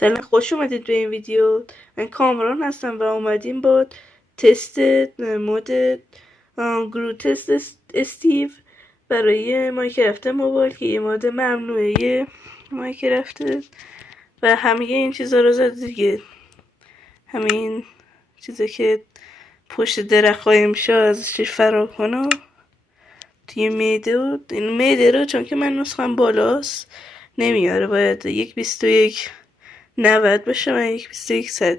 سلام، خوش اومدید به این ویدیو. من کامران هستم و اومدیم با تست مود گرو تست استیو برای مایکرافت موبایل که یه مود ممنوعه مایکرافته و همه این چیزا رو زد دیگه. همین چیزا که پشت درخت قایم شه ازش فرار کنه توی این میده رو، چون که من نسخم بالاست نمیاره، باید 1.21.90 بشه و 1.21.100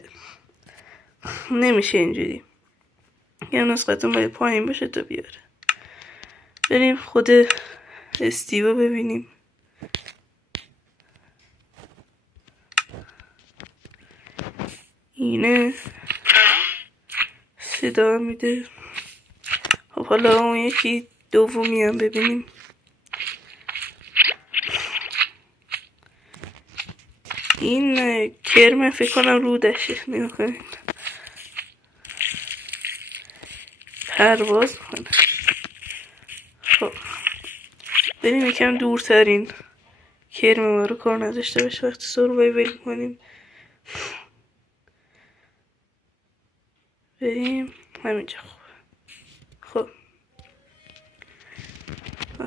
نمیشه اینجوری، یا نسختون باید پایین باشه تا بیاره. بریم خود استیو ببینیم. اینه صدا میده. خب حالا اون یکی دومی هم ببینیم. این کرم فکر کنم رودشه، نگاه کنید پرواز کنه. خب بریم یکم دورترین کرم ما رو کار نداشته باشه وقتی سروایول کنیم. بریم همینجا. خب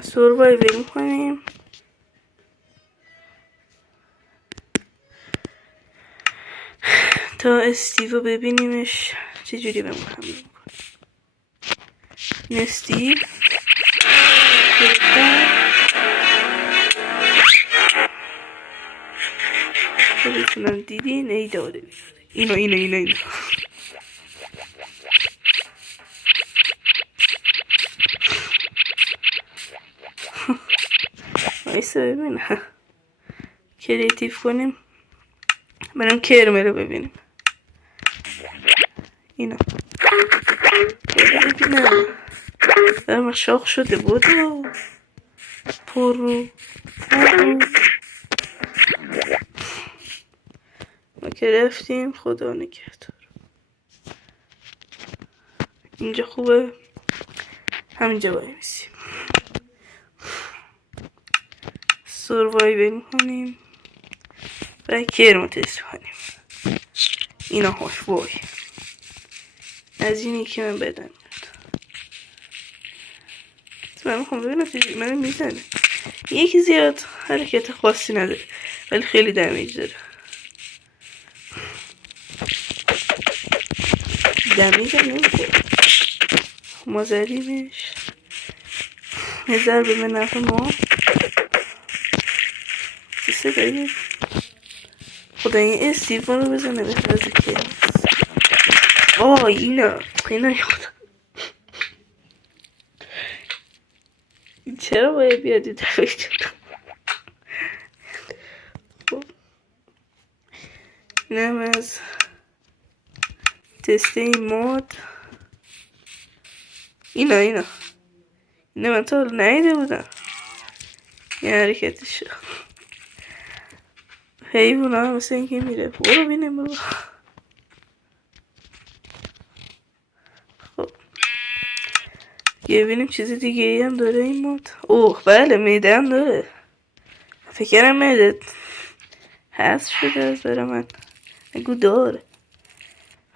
سروایول میکنیم تا استیو ببینیمش چجوری بهمون حمله میکنه. این استیو خودتونم دیدین ای داده بیاره. اینو ایسا ببینم کریتیو کنیم. برم کرمه رو ببینیم. اینا ببینم برم شاخ شده بود و پرو ما که رفتیم. خدا نگهدار. اینجا خوبه، همینجا باید میسیم سروایول میکنیم و کرم تست کنیم. اینا هاش وای از اینی که من بدم میاد. من میخوام ببینم چیزی منو میزنه. یکی زیاد حرکت خاصی نداره ولی خیلی دمیج داره. دمیج هم نمیشه ما زدیمش. یه ضربه به نفع ما. چی صدایی؟ خدا این استیو رو بزنه به فرز که اینا خدا چرا باید بیادی دفعه شد. خب اینم از تست این مود. اینا من تا نهیده بودم این حرکتش شد. حیوان ها مثل این که میره. برو بینیم بابا. خب یه بینیم چیز دیگه ای هم داره این مود. بله میده هم داره. فکرم میده حذف شده از برای من. نگو داره.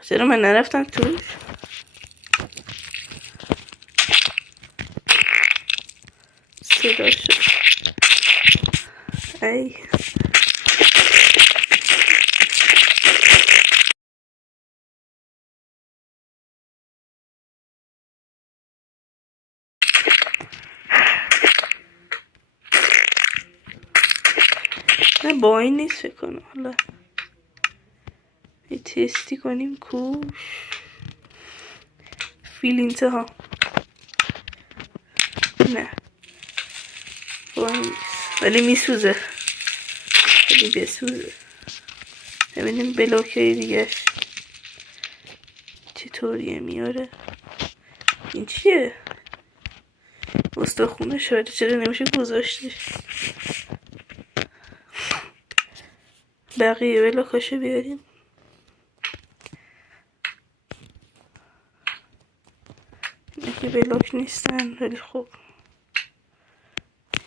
چرا من نرفتم توش؟ صدا شد. ای نه با این نیست فکر کنم. حالا یه تستی کنیم. کوش فیل انتها. نه با این نیست ولی میسوزه. ولی بسوزه. ببینیم بلوکه دیگه چطوریه میاره. این چیه؟ استخونه شده. چرا نمیشه گذاشتش؟ بقیه بلوکاشو بیاریم. اینا که بلوک نیستن ولی خب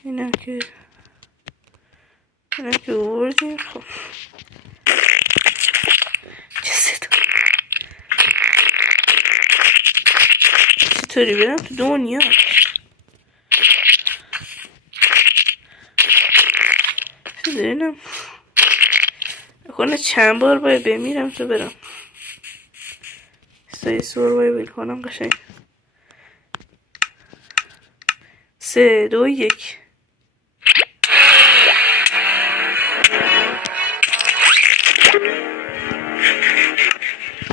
اینا که آوردیم. خب چطوری برم تو دنیا؟ ببینم کنه چند بار باید بمیرم تو برم سوروایول کنم قشنگ. 3 2 1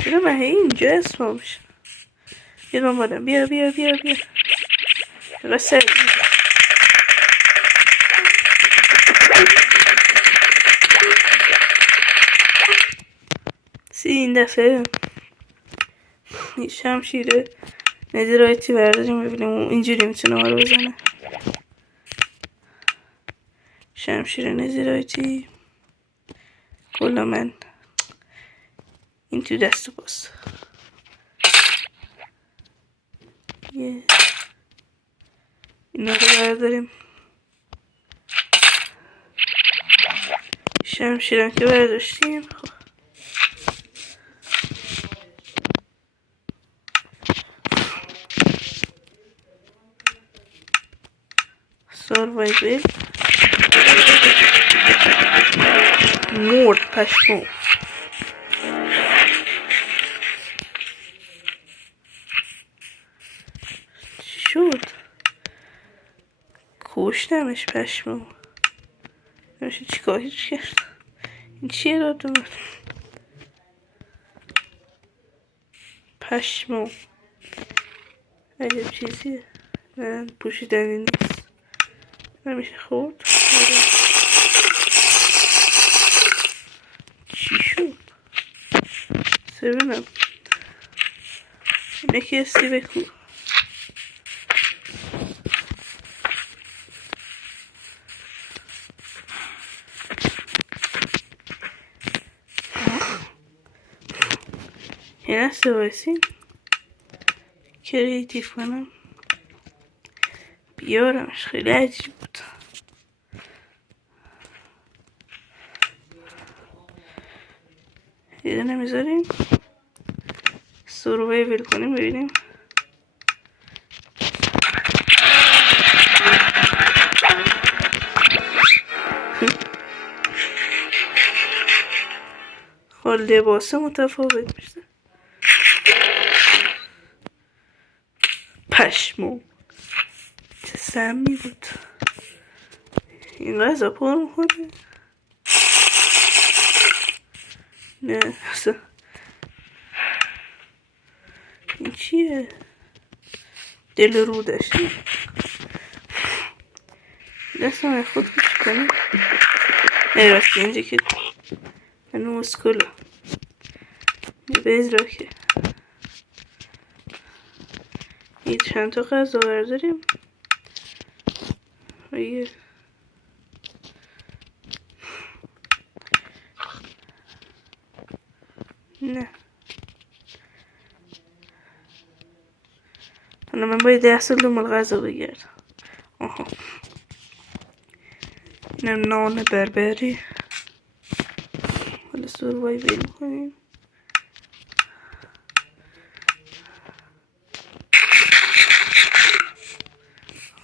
چرا من اینجا اسمم میشه؟ یه دنبالم. بیا بیا بیا بیا رسل. این دفعه شمشیر نظرایتی برداریم ببینیم اینجوری میتونه ما رو بزنه. شمشیر نظرایتی کلا من این تو دست باز اینا رو برداریم. شمشیرم که برداشتیم. خب سروایول مرد پشمو. چی شد؟ کشتمش پشمو. نمیشه چیکارش کرد. این چیه داد اومد؟ پشمو عجب چیزیه. نه پوشیدنی نیست. نمیشه خورد. چی شد؟ ببینم اینه که استی بکو. یه نسته بایستیم کریتیف کنم بیارمش. خیلی عجیب بود. یه دونه میذاریم سروایول کنیم ببینیم. خب لباسه متفاوت میشه. پشمو چه سمی بود. این غذا پر میکنه. نه اصلا این چیه؟ دل رو داشتی دستم خود کچی کنه. نه راستی اینجا که هنو اسکولا به که این چند تا غذا برداریم. نه حالا من باید 10 سال دنبال غذا بگردم. آها اینم نان بربری. حالا سروایول میکنیم.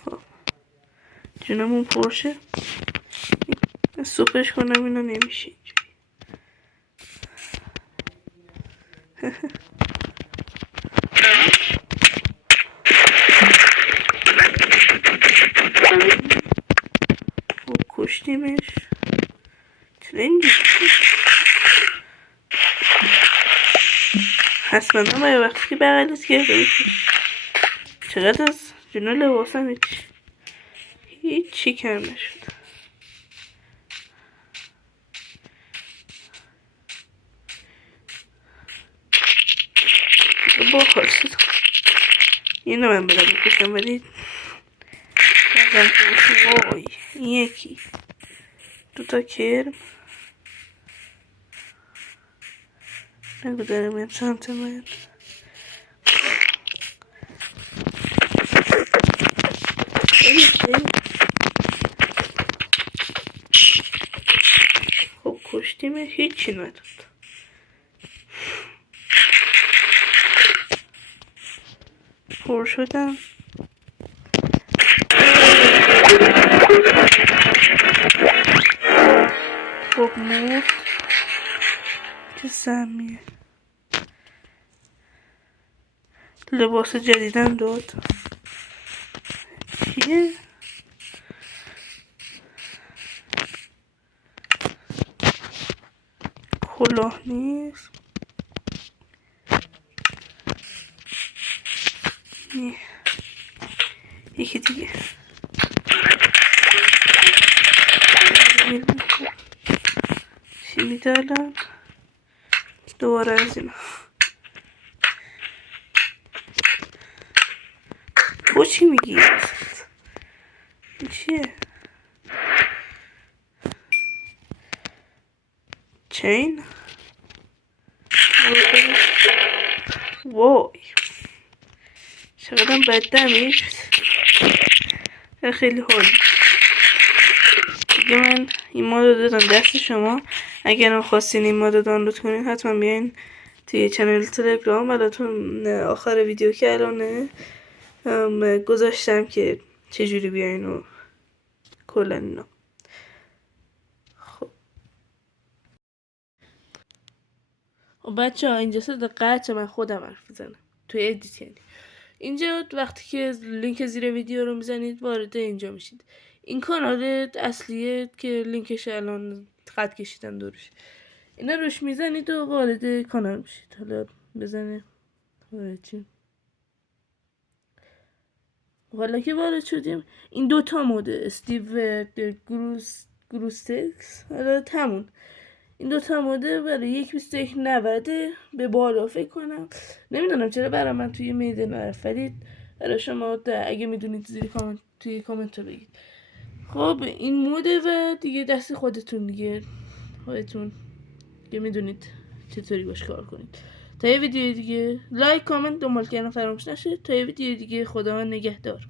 خب جونمون پرشه. سوپش کنم اینا نمیشه اینجوری. خب کشتیمش. چرا اینجوری حتما هم یه وقتی که بغلت کرده بکش. چقدر از جنو لباسم هیچی کم نشد. با خواستید اینو من برم بکشم ولی بازم که وای یکی دوتا کرم نگو دارم این سمت من. خب کشتیمه هیچی نداد. پر شدم. خب مرد چه سمیه. لباس جدیدم داد. چیه؟ کلاه نیست. نه. یکی دیگه. چی میده الان؟ دوباره از اینا. تو چی میگی؟ این چیه؟ چین؟ وای چقدر بد دمیج. خیلی حال دیگه. من این مادو دادم دست شما. اگر هم خواستین این مادو دانلود کنین حتما بیاین توی چنل تلگرام. براتون آخر ویدیو که الان گذاشتم که چجوری بیاین و کلا اینا. خب بچه ها اینجا دقت من خودم حرف میزنم توی ادیت. یعنی اینجا وقتی که لینک زیر ویدیو رو میزنید وارد اینجا میشید. این کانال اصلیه که لینکش الان خط کشیدم دورش. اینا روش میزنید و وارد کانال میشید. حالا بزنه چی؟ حالا که وارد شدیم این دوتا موده استیو گروستکس. حالا تمون این دوتا موده برای 1.21.90 به بالا فکر کنم. نمیدونم چرا برای من توی میده نرفت. برای شما اگه میدونید زیر کامنت توی کامنت رو بگید. خب این موده و دیگه دست خودتون دیگه میدونید چطوری باش کار کنید. تا یه ویدیو دیگه لایک کامنت دنبال کردن فراموش نشه. تا یه ویدیو دیگه خدا نگهدار.